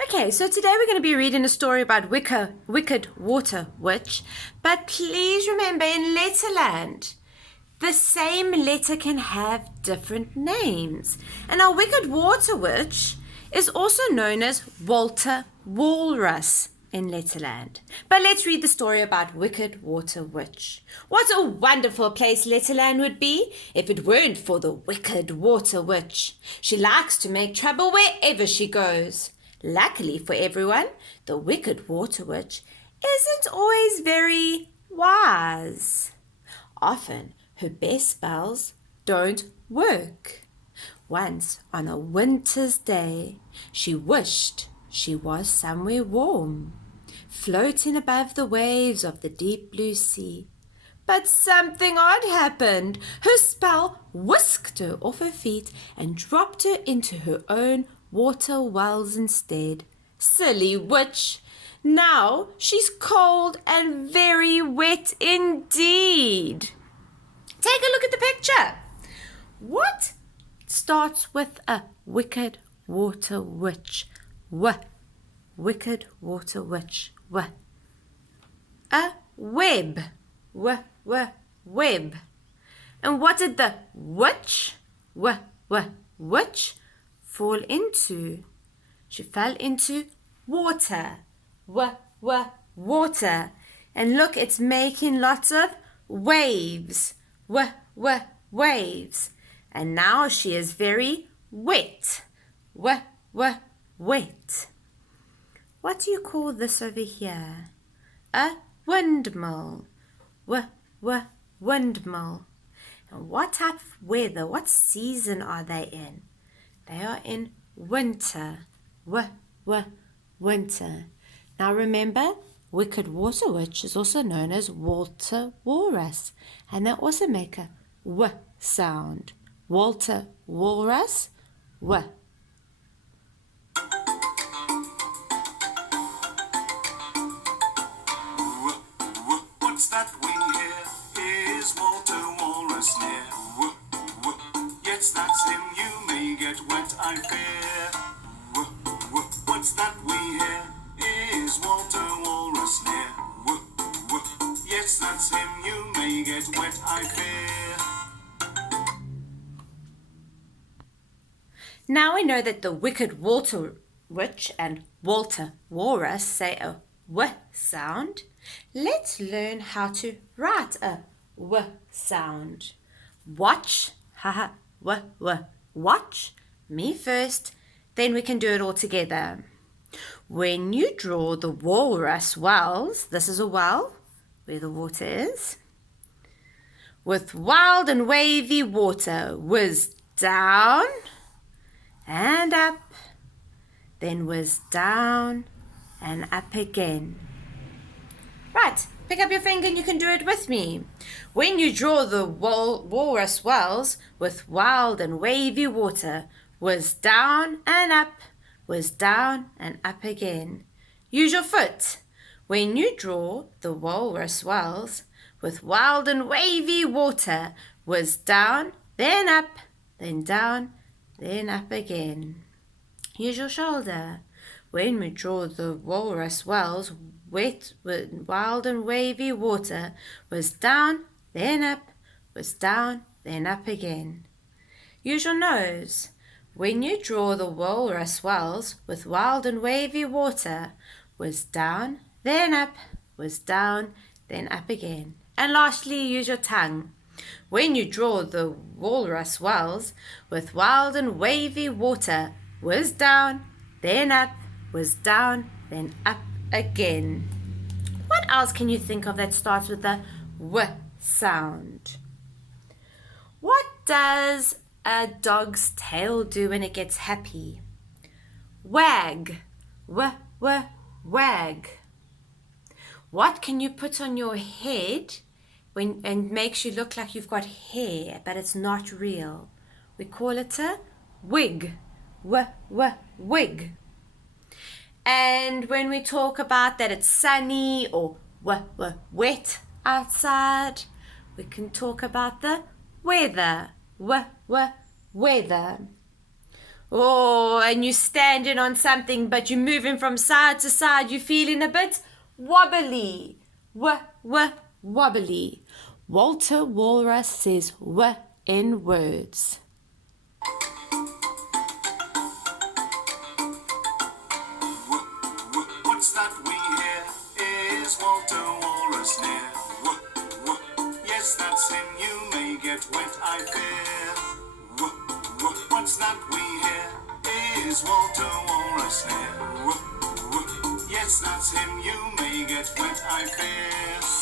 Okay, so today we're going to be reading a story about Wicked Water Witch. But please remember, in Letterland, the same letter can have different names. And our Wicked Water Witch is also known as Walrus in Letterland. But let's read the story about Wicked Water Witch. What a wonderful place Letterland would be if it weren't for the Wicked Water Witch. She likes to make trouble wherever she goes. Luckily for everyone, the Wicked Water Witch isn't always very wise. Often, her best spells don't work. Once, on a winter's day, she wished she was somewhere warm, floating above the waves of the deep blue sea. But something odd happened. Her spell whisked her off her feet and dropped her into her own water wells instead. Silly witch! Now she's cold and very wet indeed. Take a look at the picture. What starts with a wicked water witch? Wicked water witch. A web. Web. And what did the witch fall into? She fell into water. Water. And look, it's making lots of waves. Waves. And now she is very wet. Wet. What do you call this over here? A windmill. Windmill. And what type of weather, what season are they in? They are in winter. Winter. Now remember, Wicked Water Witch is also known as Walrus, and they also make a W sound. Walrus, W. What's that we hear? Is Walter Walrus near? Yes, that's him, you may get wet, I fear. What's that we hear? Is Walter Walrus near? Yes, that's him, you may get wet, I fear. Now we know that the Wicked Water Witch and Walter Walrus say a W sound. Let's learn how to write a W sound. Watch, watch. Me first, then we can do it all together. When you draw the walrus wells, this is a well where the water is, with wild and wavy water whiz down and up, then whiz down and up again. Right, pick up your finger and you can do it with me. When you draw the walrus wells with wild and wavy water, whiz down and up, whiz down and up again. Use your foot. When you draw the walrus wells with wild and wavy water, whiz down, then up, then down, then up again. Use your shoulder. When we draw the walrus wells wet with wild and wavy water, whiz down, then up, whiz down, then up again. Use your nose. When you draw the walrus wells with wild and wavy water, whiz down, then up, whiz down, then up again. And lastly, use your tongue. When you draw the walrus wells with wild and wavy water, whiz down, then up, whiz down, then up again. What else can you think of that starts with the W sound? What does a dog's tail do when it gets happy? Wag. Wag. What can you put on your head and makes you look like you've got hair, but it's not real? We call it a wig. Wig. And when we talk about that it's sunny or wet outside, we can talk about the weather. Weather. Oh, and you're standing on something, but you're moving from side to side. You're feeling a bit wobbly. Wobbly. Walter Walrus says w in words. What's that we hear? Is Walter Walrus near? Yes, that's him. You may get wet, I fear. What's that we hear? Is Walter Walrus near? Yes, that's him. You may get wet, I fear.